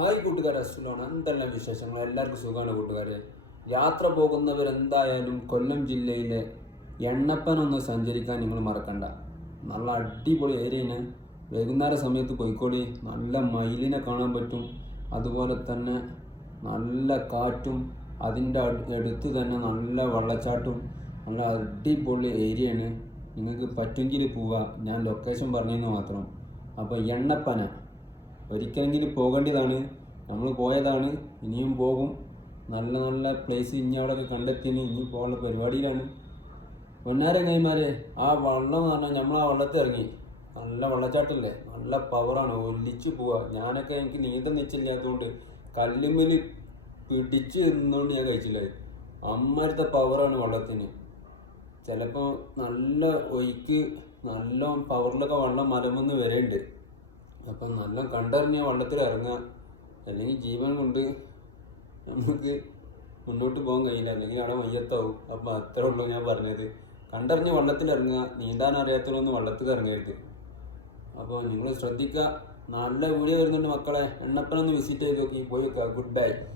Hi കൂട്ടുകാരെ, അസുലാണ്. എന്തെല്ലാം വിശേഷങ്ങൾ? എല്ലാവർക്കും സുഖമാണ് കൂട്ടുകാരെ. യാത്ര പോകുന്നവരെന്തായാലും കൊല്ലം ജില്ലയിലെ എണ്ണപ്പനൊന്ന് സഞ്ചരിക്കാൻ നിങ്ങൾ മറക്കണ്ട. നല്ല അടിപൊളി ഏരിയയാണ്. വൈകുന്നേര സമയത്ത് പോയിക്കോളി. നല്ല മയിലിനെ കാണാൻ പറ്റും. അതുപോലെ തന്നെ നല്ല കാറ്റും, അതിൻ്റെ അടുത്ത് തന്നെ നല്ല വെള്ളച്ചാട്ടും, നല്ല അടിപൊളി ഏരിയയാണ്. നിങ്ങൾക്ക് പറ്റുമെങ്കിൽ പോവുക. ഞാൻ ലൊക്കേഷൻ പറഞ്ഞതെന്ന് മാത്രം. അപ്പോൾ എണ്ണപ്പന ഒരിക്കലെങ്കിലും പോകേണ്ടതാണ്. നമ്മൾ പോയതാണ്, ഇനിയും പോകും. നല്ല നല്ല പ്ലേസ് ഇനി അവിടെയൊക്കെ കണ്ടെത്തിന് ഇനി പോകാനുള്ള പരിപാടിയിലാണ്. പൊന്നാരം കൈമാരെ ആ വെള്ളം എന്ന് പറഞ്ഞാൽ നമ്മൾ ആ വെള്ളത്തിൽ ഇറങ്ങി. നല്ല വെള്ളച്ചാട്ടല്ലേ, നല്ല പവറാണ്, ഒലിച്ചു പോവുക. ഞാനൊക്കെ എനിക്ക് നീന്തം നിച്ചില്ലാത്തതുകൊണ്ട് കല്ലുമ്മൽ പിടിച്ച് നിന്നുകൊണ്ട് ഞാൻ കഴിച്ചില്ല. അമ്മടുത്ത പവറാണ് വെള്ളത്തിന്. ചിലപ്പോൾ നല്ല ഒഴുക്ക്, നല്ല പവറിലൊക്കെ വെള്ളം മലമൊന്ന് വരെയുണ്ട്. അപ്പം നല്ല കണ്ടറിഞ്ഞ വെള്ളത്തിൽ ഇറങ്ങുക. അല്ലെങ്കിൽ ജീവൻ കൊണ്ട് നമുക്ക് മുന്നോട്ട് പോകാൻ കഴിയില്ല, അല്ലെങ്കിൽ അവിടെ മയ്യത്താവും. അപ്പം അത്രേ ഉള്ളൂ ഞാൻ പറഞ്ഞത്. കണ്ടറിഞ്ഞ് വെള്ളത്തിൽ ഇറങ്ങുക. നീന്താൻ അറിയാത്തതൊന്നും വെള്ളത്തിൽ ഇറങ്ങരുത്. അപ്പോൾ നിങ്ങൾ ശ്രദ്ധിക്കുക. നല്ല വീഡിയോ വരുന്നുണ്ട് മക്കളെ. എണ്ണപ്പനൊന്ന് വിസിറ്റ് ചെയ്ത് നോക്കി പോയി വെക്കുക. Good bye.